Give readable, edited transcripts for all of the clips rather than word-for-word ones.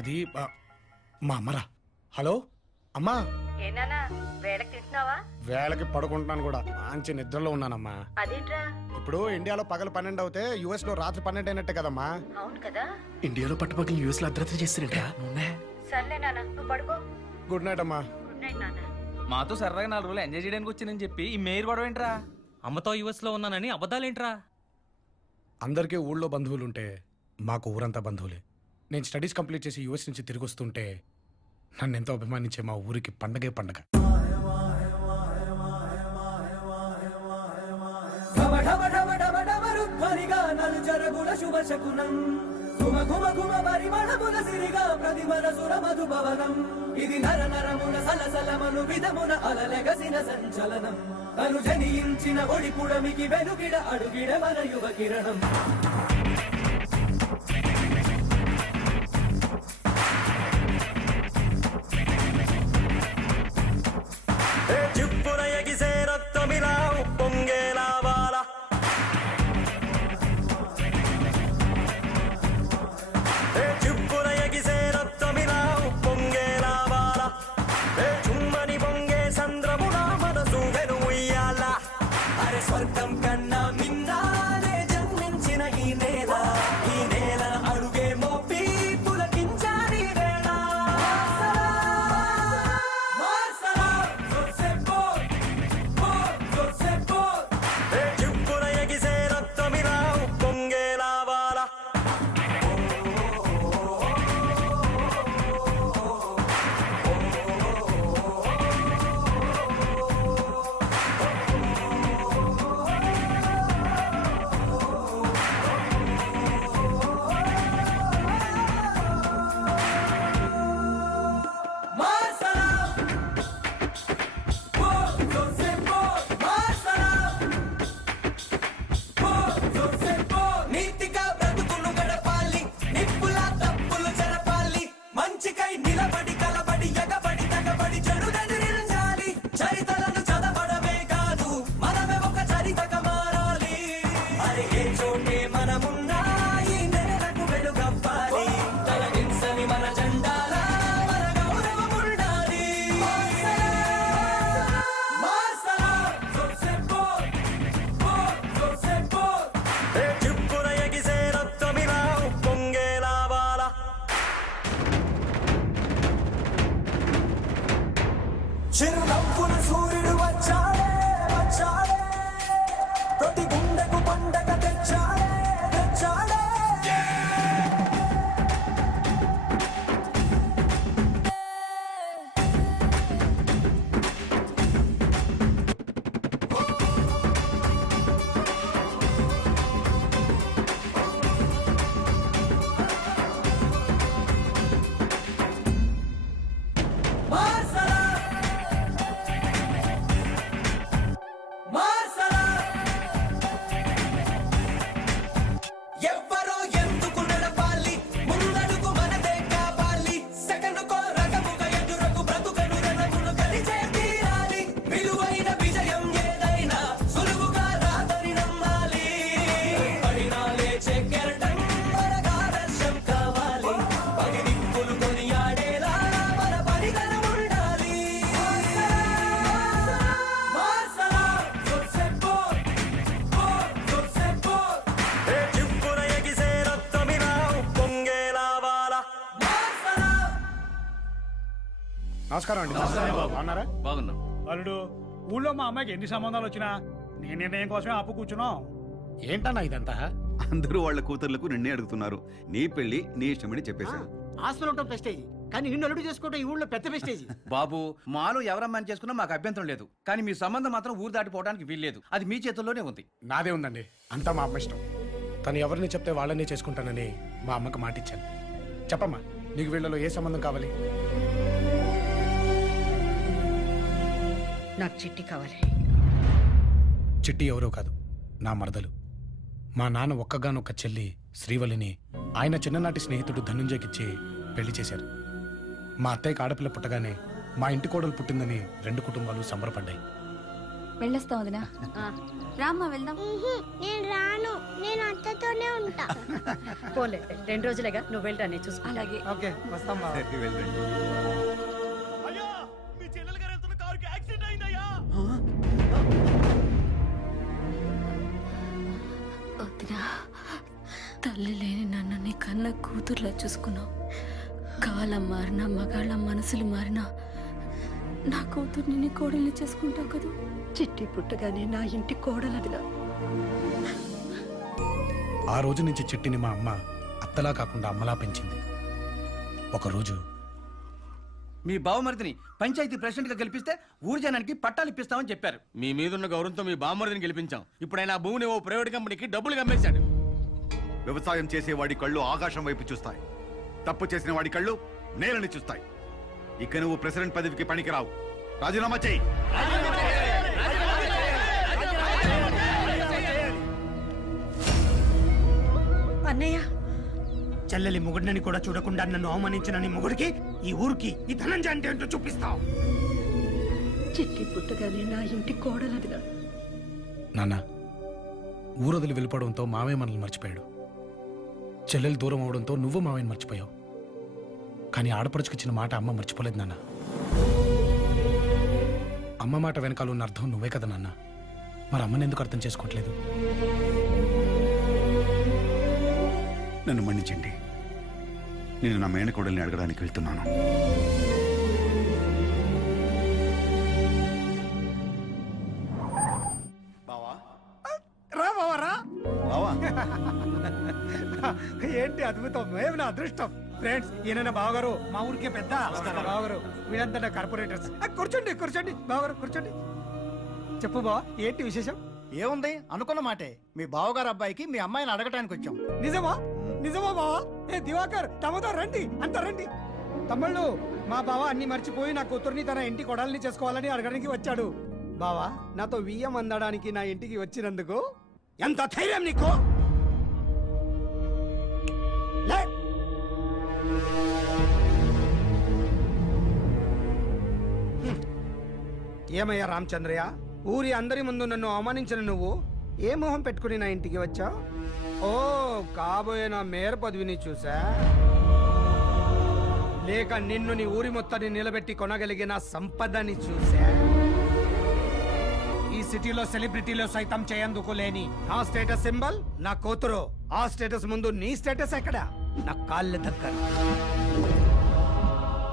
అది మా అమ్మరా. హలో అమ్మా. ఏనానా వేళకి తింటున్నావా? వేళకి పడుకుంటున్నాను కూడా. మంచి నిద్రలో ఉన్నానమ్మా. అదేంట్రా? ఇప్పుడు ఇండియాలో పగలు 12 అవుతే యుఎస్ లో రాత్రి 12 అయినట్టే కదమ్మా. అవును కదా. ఇండియాలో పట్టుపక్కల యుఎస్ లో అర్ధరాత్రి చేస్తారంట. సర్లే నాన్న, నువ్వు పడుకో. గుడ్ నైట్ అమ్మా. గుడ్ నైట్ నాన్న. మాతో సరదాగా 4 రోజులు ఎంజాయ్ చేయడానికి వచ్చిందని చెప్పి ఈ మేయర్ గొడవ ఏంట్రా? అమ్మతో యుఎస్ లో ఉన్నానని అబద్ధాలేంట్రా? అందరికీ ఊళ్ళో బంధువులుంటే మాకు ఊరంతా బంధువులే. నేను స్టడీస్ కంప్లీట్ చేసి యుఎస్ నుంచి తిరిగి వస్తుంటే నన్ను ఎంతో అభిమానించే మా ఊరికి పండగే పండగ. ఇది నర నరమున సలసలమను విధమున అలలెగసిన సంచలనం అను జనించిన ఒడి పుడమికి వెనుగిడ అడుగిడ మన యువ కిరణం. చిప్పున ఎగిసే రక్తమిలా పొంగేలా వాల చిప్పున ఎగిసే రక్తమిలా పొంగేలా వాల చుమ్మని పొంగే సంద్రమున మనసు వెను ఉయ్యాల. అరే స్వర్గం కన్నా మిన్నానే జన్మించిన ఈ నేల, ఈ నేల అడుగే మోపి పులకించాలి వేళ. చిప్పున ఎగిసే రక్తమిలా పొంగేలా వాల నీతిగా బ్రతుకును గడపాలి, నిప్పులా తప్పులు జరపాలి, మంచికై నిలబడి కలబడి ఎగబడి తగబడి చెడునెదిరించాలి. చరితలను చదవడమే కాదు, మనమే ఒక చరితగా మారాలి. అరే ఏ చోటే మనమున్నా ఈ నేలకు వెలుగవ్వాలి. తలదించని మన జెండాల మన గౌరవం ఉండాలి. చిప్పున ఎగిసే రక్తమిలా పొంగేలా వాల చిరునవ్వున సూర్యుడు వచ్చాడే వచ్చాడే, ప్రతి గుండెకు పండగ తెచ్చాడే తెచ్చాడే. ఎవ్వరో ఎందుకు నడపాలి, ముందడుగు మనదే కావాలి. సెకనుకో రకముగా ఎదురకు బ్రతుకను రణమును కలిచే తీరాలి. విలువైన విజయం ఏదైనా సులువుగా రాదని నమ్మాలి. పడినా లేచే కెరటం మనకు ఆదర్శం కావాలి. పది దిక్కులు కొనియాడేలా మన పరిగణం ఉండాలి. చిప్పున ఎగిసే రక్తమిలా పొంగేలా వాల. నమస్కారం అండి. బాగున్నారా? బాగున్నాం. అల్లుడు, ఊళ్ళో మా అమ్మాయికి ఎన్ని సంబంధాలు వచ్చినా నీ నిర్ణయం కోసమే ఆపు కూర్చున్నాం. ఏంటన్నా ఇదంతా? అందరూ వాళ్ళ కూతుర్లకు నిన్నే అడుగుతున్నారు. నీ పెళ్లి నీ ఇష్టమని చెప్పేశారు. ఆస్తులు ఉండటం ప్రెస్టేజ్, కానీ నిన్ను అల్లుడు చేసుకోవడం ఈ ఊళ్ళో పెద్ద ప్రెస్టేజ్. బాబు, మాలో ఎవరమ్మని చేసుకున్నా మాకు అభ్యంతరం లేదు, కానీ మీ సంబంధం మాత్రం ఊరు దాటిపోవడానికి వీల్లేదు. అది మీ చేతుల్లోనే ఉంది. నాదే ఉందండి, అంతా మా అమ్మ ఇష్టం. తను ఎవరిని చెప్తే వాళ్ళనే చేసుకుంటానని మా అమ్మకి మాటిచ్చాను. చెప్పమ్మా, నీకు వీళ్ళలో ఏ సంబంధం కావాలి? నాకు చిట్టి కావాలి. చిట్టి ఎవరో కాదు, నా మరదలు. మా నాన్న ఒక్కగానొక్క చెల్లి శ్రీవల్లిని ఆయన చిన్ననాటి స్నేహితుడు ధనుంజయకిచ్చి పెళ్లి చేశారు. మా అత్తయ్యకి ఆడపిల్ల పుట్టగానే మా ఇంటి కోడలు పుట్టిందని 2 కుటుంబాలు సంబరపడ్డాయి. వెళ్ళొస్తా వదినా. రామ్మా వెళ్దాం. నేను రాను, నేను అత్తతోనే ఉంటా. పోలే 2 రోజులేగా, నువ్వు వెళ్ళరా, నేను చూసుకో. అలాగే. ఓకే, వస్తాం బావ. వెళ్ళండి. అయ్యా, మీ చెల్లెలు గారు వెళ్తున్న కారుకి యాక్సిడెంట్ అయిందయ్యా. వదినా, తల్లి లేని నన్ను నీ కన్న కూతుర్లా చూసుకున్నావు. కాలం మారినా, మగాళ్ళ మనసులు మారినా నా కూతుర్ని నీ కోడల్ని చేసుకుంటావు కదా. చిట్టి పుట్టగానే నా ఇంటి కోడలదిగా. ఆ రోజు నుంచి చిట్టిని మా అమ్మ అత్తలా కాకుండా అమ్మలా పెంచింది. ఒకరోజు మీ బావమరిదిని పంచాయతీ ప్రెసిడెంట్ గా గెలిపిస్తే ఊరి జనానికి పట్టాలు ఇప్పిస్తామని చెప్పారు. మీ మీదున్న గౌరవంతో మీ బావమరిదిని గెలిపించాం. ఇప్పుడు ఆయన ఆ భూమిని ఓ ప్రైవేట్ కంపెనీకి డబ్బులు కమ్మేశాడు. వ్యవసాయం చేసే వాడి కళ్ళు ఆకాశం వైపు చూస్తాయి, తప్పు చేసిన వాడి కళ్ళు నేలని చూస్తాయి. ఇక నువ్వు ప్రెసిడెంట్ పదవికి పనికిరావు. రాజీనామా చేయి. అన్నయ్య, చెల్లెలి మొగుడిని కూడా చూడకుండా నన్ను అవమానించిన నీ మొగుడికి, ఈ ఊరికి ఈ ధనంజయ అంటే ఏంటో చూపిస్తావు. చిట్టి పుట్టగానే నా ఇంటి కోడలదిగా. నాన్న, ఊరొదిలి వెళ్ళిపోవడంతో మావయ్య మనల్ని మర్చిపోయాడు. చెల్లెలు దూరం అవడంతో నువ్వు మావయ్యని మర్చిపోయావు. కానీ ఆడపడుచుకిచ్చిన మాట అమ్మ మర్చిపోలేదు నాన్న. అమ్మ మాట వెనకాల ఉన్న అర్థం నువ్వే కదా నాన్న. మరి అమ్మని ఎందుకు అర్థం చేసుకోవట్లేదు? నన్ను మన్నించండి. నేను నా మేనకోడల్ని అడగడానికి వెళ్తున్నాను. రా బావరా. బావా, ఏంటి అద్భుతం, ఏమి నా అదృష్టం. ఫ్రెండ్స్, ఈయన బావగారు, మా ఊరికే పెద్ద బావగారు. వీళ్ళంతా కార్పొరేటర్స్. కూర్చోండి కూర్చోండి బావగారు, కూర్చోండి. చెప్పు బావ, ఏంటి విశేషం? ఏముంది, అనుకున్న మాటే. మీ బావగారు అబ్బాయికి మీ అమ్మాయిని అడగటానికి వచ్చాం. నిజమా? నిజమా బావా? ఏ దివాకర్, తమతో రండి, అంత రండి. తమ్ముళ్ళు, మా బావ అన్ని మర్చిపోయి నా కూతుర్ని తన ఇంటి కొడాలని చేసుకోవాలని అడగడానికి వచ్చాడు. బావా, నాతో వియ్యం అందడానికి నా ఇంటికి వచ్చినందుకు ఎంత ధైర్యం నీకు? లే. ఏమయ్యా రామచంద్రయ్య, ఊరి అందరి ముందు నన్ను అవమానించిన నువ్వు ఏ మొహం పెట్టుకుని నా ఇంటికి వచ్చావు? ఓ, కాబోయే నా మేయర్ పదవిని చూసా, లేక నిన్ను నీ ఊరి మొత్తాన్ని నిలబెట్టి కొనగలిగిన సంపదని చూసా? ఈ సిటీలో సెలబ్రిటీలో సైతం చేయందుకు లేని నా స్టేటస్ సింబల్ నా కూతురు. ఆ స్టేటస్ ముందు నీ స్టేటస్ ఎక్కడ? నా కాళ్ళ దగ్గర.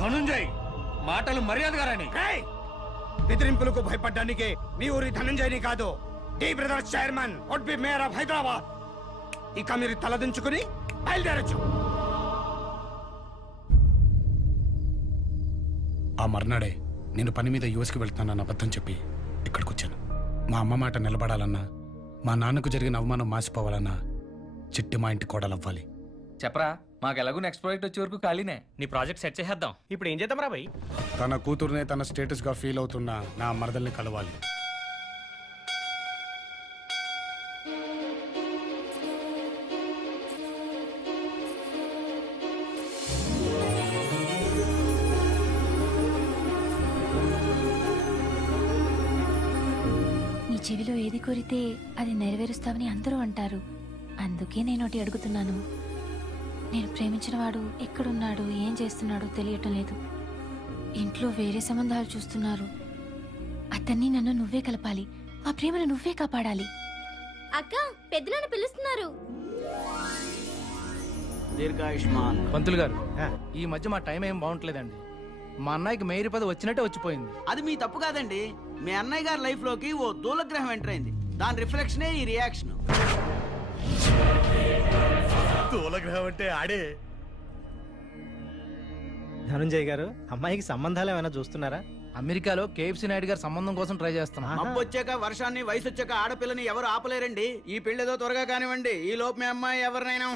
ధనుంజయ్, మాటలు మర్యాదగా రాని. బెదిరింపులకు భయపడ్డానికి మీ ఊరి ధనంజయని కాదు, the brothers chairman would be mayor of Hyderabad. ఇక మీరు తలదించుకుని బయలుదేరచ్చు. ఆ మర్నాడే నేను పని మీద యుఎస్కి వెళ్తానన్న అబద్ధం చెప్పి ఇక్కడికి వచ్చాను. మా అమ్మ మాట నిలబడాలన్నా, మా నాన్నకు జరిగిన అవమానం మాసిపోవాలన్నా చిట్టి మా ఇంటి కోడలవ్వాలి. చెప్పరా, మాకు ఎలాగో నెక్స్ట్ ప్రాజెక్ట్ వచ్చే వరకు ఖాళీనే. నీ ప్రాజెక్ట్ సెట్ చేసేద్దాం. ఇప్పుడు ఏం చేద్దాం రా భయ్? తన కూతురునే తన స్టేటస్ గా ఫీల్ అవుతున్న నా మరదల్ని కలవాలి. నీ చెవిలో ఏది కోరితే అది నెరవేరుస్తావని అందరూ అంటారు. అందుకే నేను ఒకటి అడుగుతున్నాను. నేను ప్రేమించిన వాడు ఎక్కడున్నాడు, ఏం చేస్తున్నాడో తెలియటం లేదు. ఇంట్లో వేరే సంబంధాలు చూస్తున్నారు. అతన్ని నన్ను నువ్వే కలపాలి. మా ప్రేమను నువ్వే కాపాడాలి. అక్క, పెద్దనాన్న పిలుస్తున్నారు. దీర్ఘాయుష్మాన్. పంతులు గారు, ఈ మధ్య మా టైం ఏం బాగుంటలేదండి. మా అన్నయ్యకి మేయర్ పదవి వచ్చినట్టే వచ్చిపోయింది. అది మీ తప్పు కాదండి. మీ అన్నయ్య గారి లైఫ్ లోకి ఓ దూలగ్రహం ఎంటర్ అయింది. దాని రిఫ్లెక్షనే ఈ రియాక్షన్. దూలగ్రహం అంటే ఆడే. ధనుంజయ్ గారు, అమ్మాయికి సంబంధాలు ఏమైనా చూస్తున్నారా? అమెరికాలో కేఎఫ్సి నాయుడు గారి సంబంధం కోసం ట్రై చేస్తున్నాం. మబ్బు వచ్చాక వర్షాన్ని, వయసు వచ్చాక ఆడపిల్లని ఎవరు ఆపలేరండి. ఈ పెళ్లిదో త్వరగా కానివ్వండి. ఈ లోపు మీ అమ్మాయి ఎవరినైనా.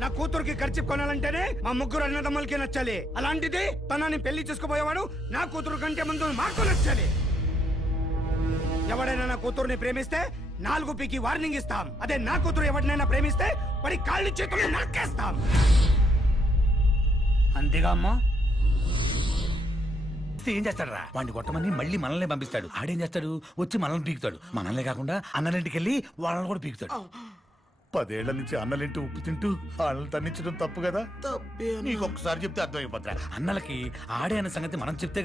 నా కూతురికి ఖర్చు కొనాలంటేనే మా ముగ్గురు అన్నదమ్ములకి నచ్చాలి. అలాంటిది తనని పెళ్లి చేసుకుపోయేవాడు నా కూతురు కంటే ముందు మాకు నచ్చాలి. ఎవడైనా నా కూతురుని ప్రేమిస్తే 4 పీకి వార్నింగ్ ఇస్తాం. అదే నా కూతురు ఎవరినైనా ప్రేమిస్తే వాడి కాళ్ళు చేతులు నరికేస్తాం. అంతేగా అమ్మా? తెలిస్తే ఏం చేస్తాడరా? వాడిని కొట్టమని మళ్ళీ మనల్ని పంపిస్తాడు. ఆడేం చేస్తాడు? వచ్చి మనల్ని పీకుతాడు. మనల్నే కాకుండా అన్నలింటికి వెళ్ళి వాళ్ళని కూడా పీకుతాడు. 10 ఏళ్ల నుంచి అన్నలింటి ఉప్పు తింటూ వాళ్ళని తన్నించడం తప్పు కదా? నీకు ఒక్కసారి చెప్తే అర్థమైపోద్దా? అన్నలకి ఆడే అన్న సంగతి మనం చెప్తే